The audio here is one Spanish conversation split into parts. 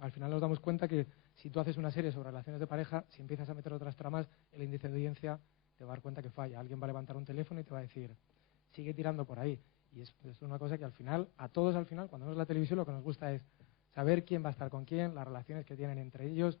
Al final nos damos cuenta que si tú haces una serie sobre relaciones de pareja, si empiezas a meter otras tramas, el índice de audiencia te va a dar cuenta que falla. Alguien va a levantar un teléfono y te va a decir, sigue tirando por ahí. Y es una cosa que al final, a todos al final, cuando vemos la televisión, lo que nos gusta es saber quién va a estar con quién, las relaciones que tienen entre ellos,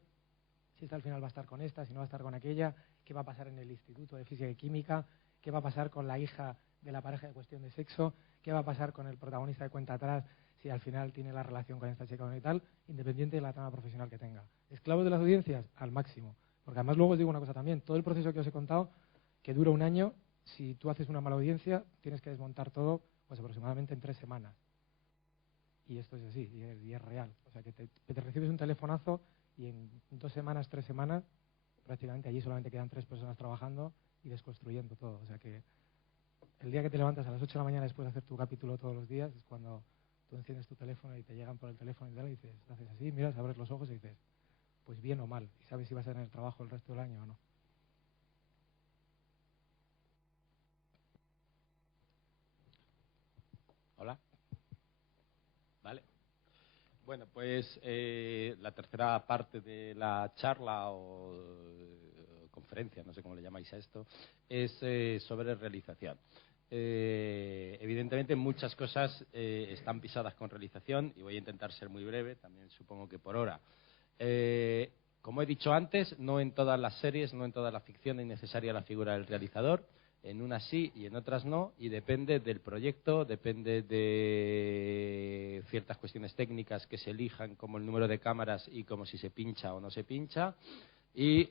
si esta al final va a estar con esta, si no va a estar con aquella, qué va a pasar en el Instituto de Física y Química, qué va a pasar con la hija de la pareja de cuestión de sexo, qué va a pasar con el protagonista de cuenta atrás, si al final tiene la relación con esta chica o no y tal, independiente de la trama profesional que tenga. Esclavos de las audiencias, al máximo. Porque además luego os digo una cosa también, todo el proceso que os he contado, que dura un año, si tú haces una mala audiencia, tienes que desmontar todo pues aproximadamente en 3 semanas. Y esto es así, y es real. O sea, que te recibes un telefonazo y en 2 semanas, 3 semanas, prácticamente allí solamente quedan 3 personas trabajando y desconstruyendo todo. O sea que el día que te levantas a las 8 de la mañana después de hacer tu capítulo todos los días es cuando tú enciendes tu teléfono y te llegan por el teléfono y tal, y dices, haces así, miras, abres los ojos y dices, pues bien o mal, y sabes si vas a tener trabajo el resto del año o no. Hola. Vale. Bueno, pues la tercera parte de la charla o conferencia, no sé cómo le llamáis a esto, es sobre realización. Evidentemente muchas cosas están pisadas con realización y voy a intentar ser muy breve, también supongo que por hora. Como he dicho antes, no en todas las series, no en toda la ficción es necesaria la figura del realizador. En unas sí y en otras no, y depende del proyecto, depende de ciertas cuestiones técnicas que se elijan, como el número de cámaras y como si se pincha o no se pincha, y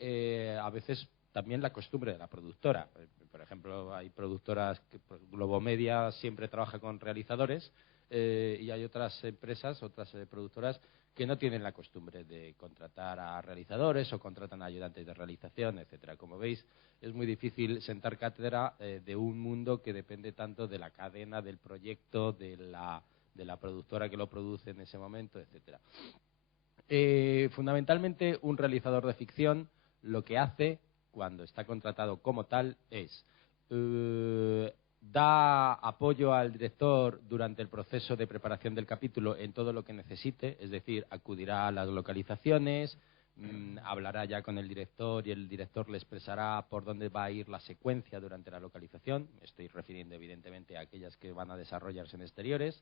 a veces también la costumbre de la productora. Por ejemplo, hay productoras que Globomedia siempre trabaja con realizadores, y hay otras empresas, otras productoras que no tienen la costumbre de contratar a realizadores o contratan a ayudantes de realización, etcétera. Como veis, es muy difícil sentar cátedra de un mundo que depende tanto de la cadena, del proyecto, de la productora que lo produce en ese momento, etcétera. Fundamentalmente, un realizador de ficción lo que hace cuando está contratado como tal es da apoyo al director durante el proceso de preparación del capítulo en todo lo que necesite, es decir, acudirá a las localizaciones, hablará ya con el director y el director le expresará por dónde va a ir la secuencia durante la localización. Me estoy refiriendo evidentemente a aquellas que van a desarrollarse en exteriores.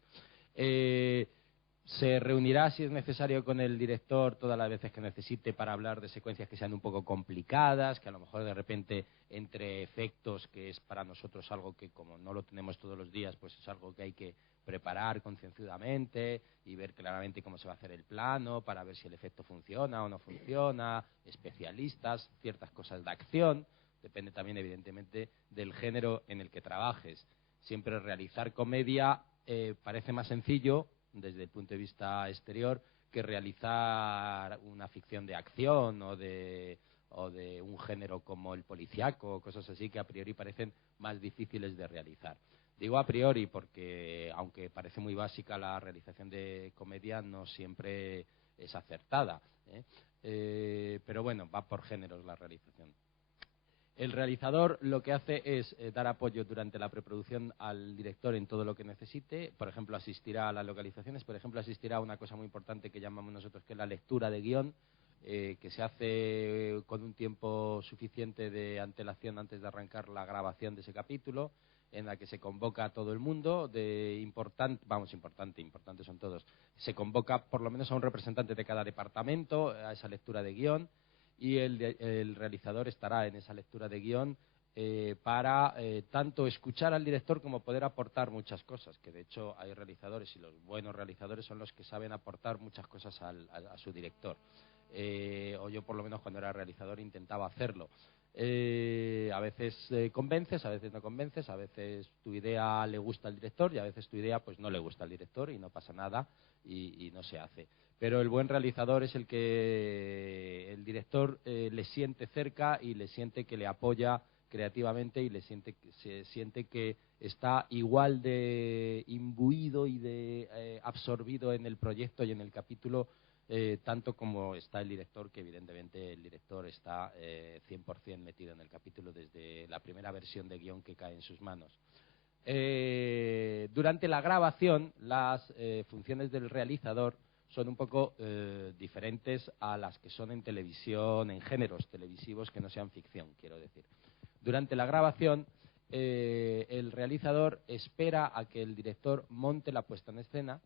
Se reunirá, si es necesario, con el director todas las veces que necesite para hablar de secuencias que sean un poco complicadas, que a lo mejor de repente entre efectos, que es para nosotros algo que como no lo tenemos todos los días, pues es algo que hay que preparar concienzudamente y ver claramente cómo se va a hacer el plano para ver si el efecto funciona o no funciona, especialistas, ciertas cosas de acción, depende también evidentemente del género en el que trabajes. Siempre realizar comedia parece más sencillo desde el punto de vista exterior que realizar una ficción de acción o de un género como el policíaco, cosas así que a priori parecen más difíciles de realizar. Digo a priori porque, aunque parece muy básica la realización de comedia, no siempre es acertada, pero bueno, va por géneros la realización. El realizador lo que hace es dar apoyo durante la preproducción al director en todo lo que necesite. Por ejemplo, asistirá a las localizaciones, por ejemplo, asistirá a una cosa muy importante que llamamos nosotros que es la lectura de guión, que se hace con un tiempo suficiente de antelación antes de arrancar la grabación de ese capítulo, en la que se convoca a todo el mundo, importantes son todos, se convoca por lo menos a un representante de cada departamento a esa lectura de guión, y el realizador estará en esa lectura de guión para tanto escuchar al director como poder aportar muchas cosas, que de hecho hay realizadores y los buenos realizadores son los que saben aportar muchas cosas a su director. O yo por lo menos cuando era realizador intentaba hacerlo. A veces convences, a veces no convences, a veces tu idea le gusta al director y a veces tu idea pues no le gusta al director y no pasa nada y no se hace. Pero el buen realizador es el que el director le siente cerca y le siente que le apoya creativamente y se siente que está igual de imbuido y de absorbido en el proyecto y en el capítulo tanto como está el director, que evidentemente el director está 100% metido en el capítulo desde la primera versión de guión que cae en sus manos. Durante la grabación, las funciones del realizador son un poco diferentes a las que son en televisión, en géneros televisivos que no sean ficción, quiero decir. Durante la grabación, el realizador espera a que el director monte la puesta en escena,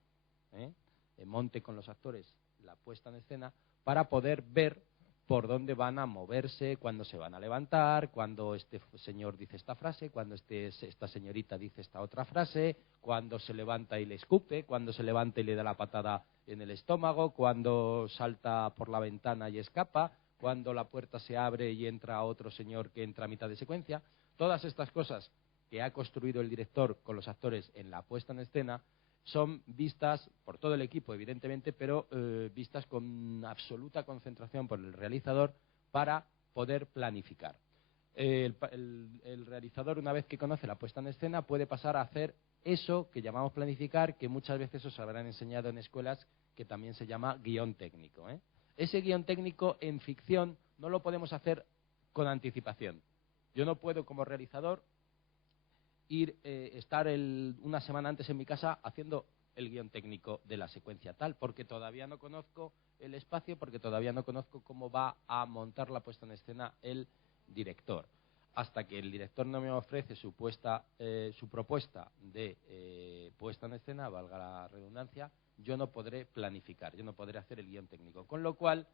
monte con los actores la puesta en escena, para poder ver por dónde van a moverse, cuándo se van a levantar, cuándo este señor dice esta frase, cuándo esta señorita dice esta otra frase, cuándo se levanta y le escupe, cuándo se levanta y le da la patada en el estómago, cuándo salta por la ventana y escapa, cuándo la puerta se abre y entra otro señor que entra a mitad de secuencia. Todas estas cosas que ha construido el director con los actores en la puesta en escena son vistas por todo el equipo, evidentemente, pero vistas con absoluta concentración por el realizador para poder planificar. El realizador, una vez que conoce la puesta en escena, puede pasar a hacer eso que llamamos planificar, que muchas veces os habrán enseñado en escuelas, que también se llama guión técnico. Ese guión técnico en ficción no lo podemos hacer con anticipación. Yo no puedo, como realizador, estar una semana antes en mi casa haciendo el guión técnico de la secuencia tal, porque todavía no conozco el espacio, porque todavía no conozco cómo va a montar la puesta en escena el director. Hasta que el director no me ofrece su propuesta de puesta en escena, valga la redundancia, yo no podré planificar, yo no podré hacer el guión técnico. Con lo cual,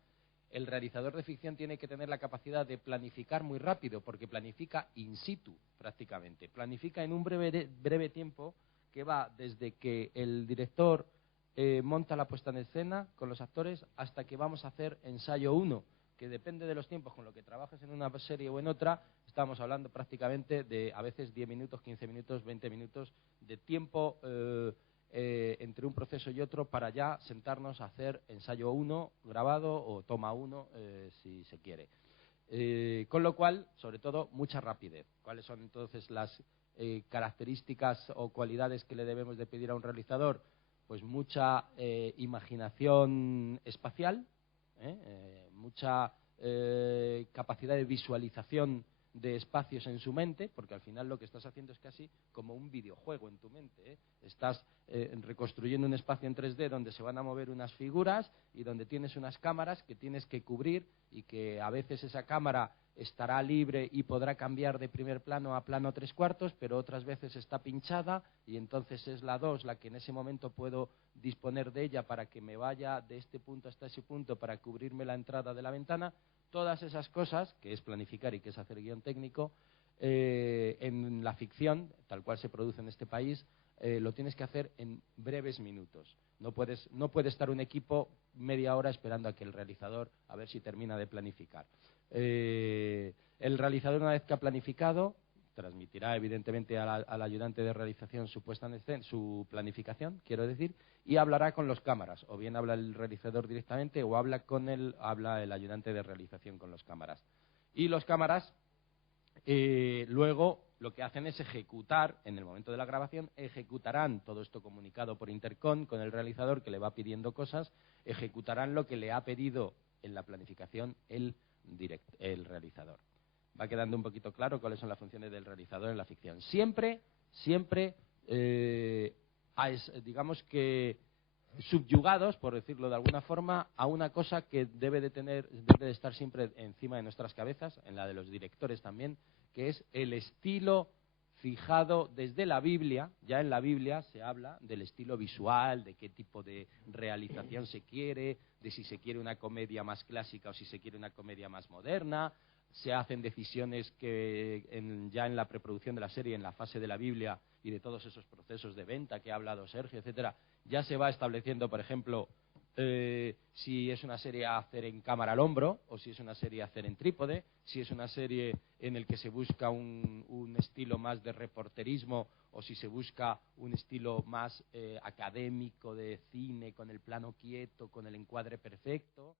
el realizador de ficción tiene que tener la capacidad de planificar muy rápido, porque planifica in situ prácticamente. Planifica en un breve tiempo, que va desde que el director monta la puesta en escena con los actores hasta que vamos a hacer ensayo 1, que depende de los tiempos con lo que trabajes en una serie o en otra. Estamos hablando prácticamente de a veces 10 minutos, 15 minutos, 20 minutos de tiempo entre un proceso y otro, para ya sentarnos a hacer ensayo 1 grabado o toma 1 si se quiere. Con lo cual, sobre todo, mucha rapidez. ¿Cuáles son entonces las características o cualidades que le debemos de pedir a un realizador? Pues mucha imaginación espacial, mucha capacidad de visualización de espacios en su mente, porque al final lo que estás haciendo es casi como un videojuego en tu mente. Estás reconstruyendo un espacio en 3D donde se van a mover unas figuras y donde tienes unas cámaras que tienes que cubrir, y que a veces esa cámara estará libre y podrá cambiar de primer plano a plano 3/4, pero otras veces está pinchada y entonces es la 2 la que en ese momento puedo disponer de ella para que me vaya de este punto hasta ese punto para cubrirme la entrada de la ventana. Todas esas cosas, que es planificar y que es hacer guión técnico, en la ficción, tal cual se produce en este país, lo tienes que hacer en breves minutos. No puede estar un equipo media hora esperando a que el realizador a ver si termina de planificar. El realizador, una vez que ha planificado, transmitirá evidentemente al ayudante de realización su puesta en escena, su planificación, quiero decir, y hablará con los cámaras. O bien habla el realizador directamente o habla el ayudante de realización con los cámaras. Y los cámaras luego lo que hacen es ejecutar, en el momento de la grabación, ejecutarán todo esto comunicado por intercom con el realizador, que le va pidiendo cosas, ejecutarán lo que le ha pedido en la planificación el realizador. Va quedando un poquito claro cuáles son las funciones del realizador en la ficción. Siempre, digamos que subyugados, por decirlo de alguna forma, a una cosa que debe de estar siempre encima de nuestras cabezas, en la de los directores también, que es el estilo fijado desde la Biblia. Ya en la Biblia se habla del estilo visual, de qué tipo de realización se quiere, de si se quiere una comedia más clásica o si se quiere una comedia más moderna. Se hacen decisiones que ya en la preproducción de la serie, en la fase de la Biblia y de todos esos procesos de venta que ha hablado Sergio, etcétera, ya se va estableciendo, por ejemplo, si es una serie a hacer en cámara al hombro o si es una serie a hacer en trípode, si es una serie en el que se busca un estilo más de reporterismo o si se busca un estilo más académico de cine, con el plano quieto, con el encuadre perfecto.